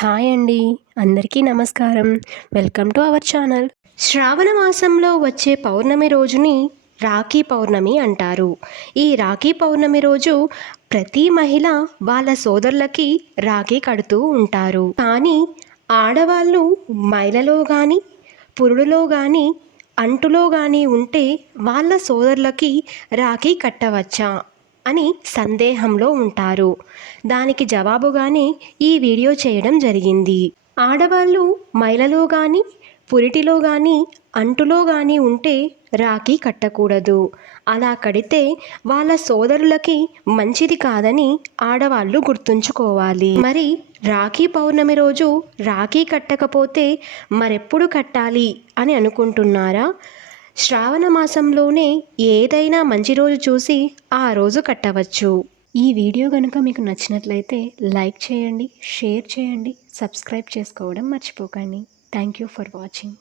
Hi అండి. అందరికీ నమస్కారం. Welcome to our channel. Shravana మాసంలో వచ్చే పౌర్ణమి రోజుని రాఖీ పౌర్ణమి అంటారు. ఈ రాఖీ పౌర్ణమి రోజు ప్రతి మహిళ వాళ్ళ సోదరులకి రాఖీ కడుతూ ఉంటారు. కానీ ఆడవాళ్ళు మైలలో కానీ పురుడులో కానీ అంటులో కానీ ఉంటే వాళ్ళ సోదరులకి రాఖీ కట్టవచ్చా అని సందేహంలో ఉంటారు. దానికి జవాబుగానే ఈ వీడియో చేయడం జరిగింది. ఆడవాళ్ళు మైలలో కానీ పురిటిలో కానీ అంటులో కానీ ఉంటే రాఖీ కట్టకూడదు. అలా కడితే వాళ్ళ సోదరులకి మంచిది కాదని ఆడవాళ్ళు గుర్తుంచుకోవాలి. మరి రాఖీ పౌర్ణమి రోజు రాఖీ కట్టకపోతే మరెప్పుడు కట్టాలి అని అనుకుంటున్నారా? శ్రావణ మాసంలోనే ఏదైనా మంచి రోజు చూసి ఆ రోజు కట్టవచ్చు. ఈ వీడియో కనుక మీకు నచ్చినట్లయితే లైక్ చేయండి, షేర్ చేయండి, సబ్స్క్రైబ్ చేసుకోవడం మర్చిపోకండి. Thank you for watching.